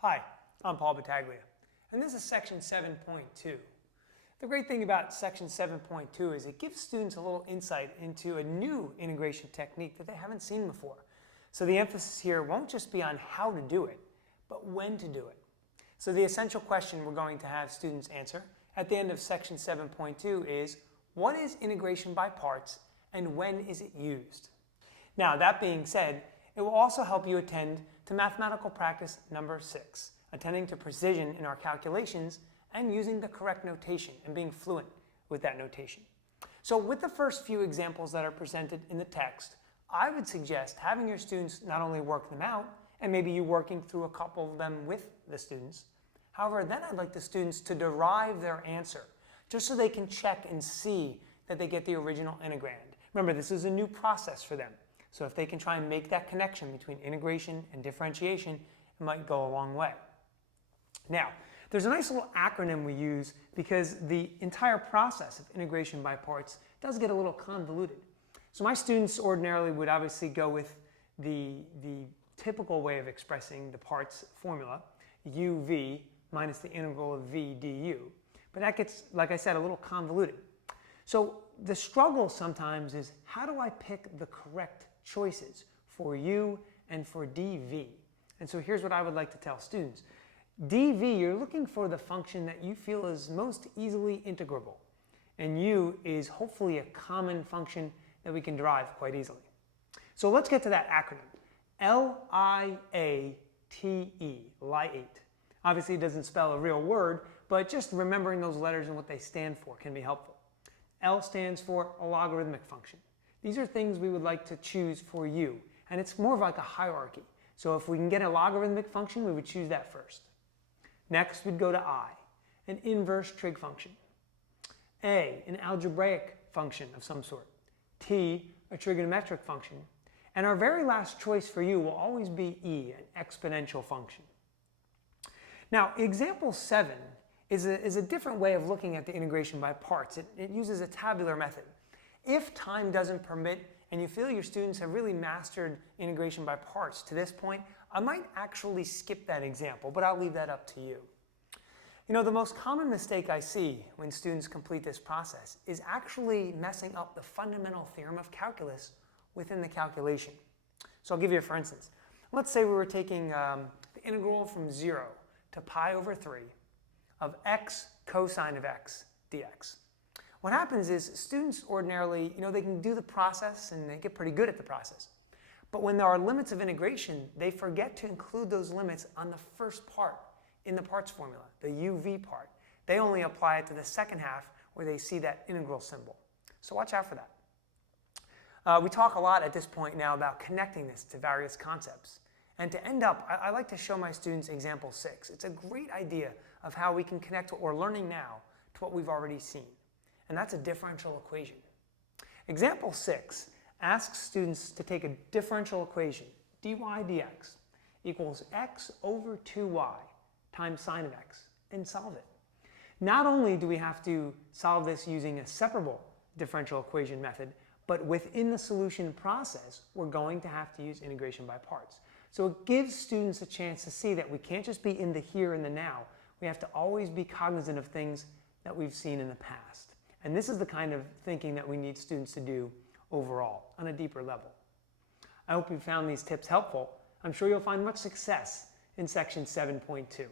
Hi, I'm Paul Battaglia, and this is section 7.2. The great thing about section 7.2 is it gives students a little insight into a new integration technique that they haven't seen before. So the emphasis here won't just be on how to do it, but when to do it. So the essential question we're going to have students answer at the end of section 7.2 is, what is integration by parts and when is it used? Now, that being said, it will also help you attend to mathematical practice number 6, attending to precision in our calculations and using the correct notation and being fluent with that notation. So with the first few examples that are presented in the text, I would suggest having your students not only work them out, and maybe you working through a couple of them with the students. However, then I'd like the students to derive their answer, just so they can check and see that they get the original integrand. Remember, this is a new process for them. So if they can try and make that connection between integration and differentiation, it might go a long way. Now, there's a nice little acronym we use because the entire process of integration by parts does get a little convoluted. So my students ordinarily would obviously go with the typical way of expressing the parts formula, uv minus the integral of v du. But that gets, like I said, a little convoluted. So the struggle sometimes is, how do I pick the correct choices for u and for dv? And so here's what I would like to tell students. dv, you're looking for the function that you feel is most easily integrable. And u is hopefully a common function that we can derive quite easily. So let's get to that acronym. L-I-A-T-E, liate. Obviously it doesn't spell a real word, but just remembering those letters and what they stand for can be helpful. L stands for a logarithmic function. These are things we would like to choose for u, and it's more of like a hierarchy. So if we can get a logarithmic function, we would choose that first. Next, we'd go to I, an inverse trig function. A, an algebraic function of some sort. T, a trigonometric function. And our very last choice for u will always be E, an exponential function. Now, example 7 is a different way of looking at the integration by parts. It uses a tabular method. If time doesn't permit and you feel your students have really mastered integration by parts to this point, I might actually skip that example, but I'll leave that up to you. You know, the most common mistake I see when students complete this process is actually messing up the fundamental theorem of calculus within the calculation. So I'll give you a for instance. Let's say we were taking the integral from 0 to pi over 3 of x cosine of x dx. What happens is students ordinarily, they can do the process and they get pretty good at the process. But when there are limits of integration, they forget to include those limits on the first part in the parts formula, the uv part. They only apply it to the second half where they see that integral symbol. So watch out for that. We talk a lot at this point now about connecting this to various concepts. And to end up, I like to show my students example 6. It's a great idea of how we can connect what we're learning now to what we've already seen. And that's a differential equation. Example 6 asks students to take a differential equation, dy dx equals x over 2y times sine of x, and solve it. Not only do we have to solve this using a separable differential equation method, but within the solution process, we're going to have to use integration by parts. So it gives students a chance to see that we can't just be in the here and the now. We have to always be cognizant of things that we've seen in the past. And this is the kind of thinking that we need students to do overall, on a deeper level. I hope you found these tips helpful. I'm sure you'll find much success in section 7.2.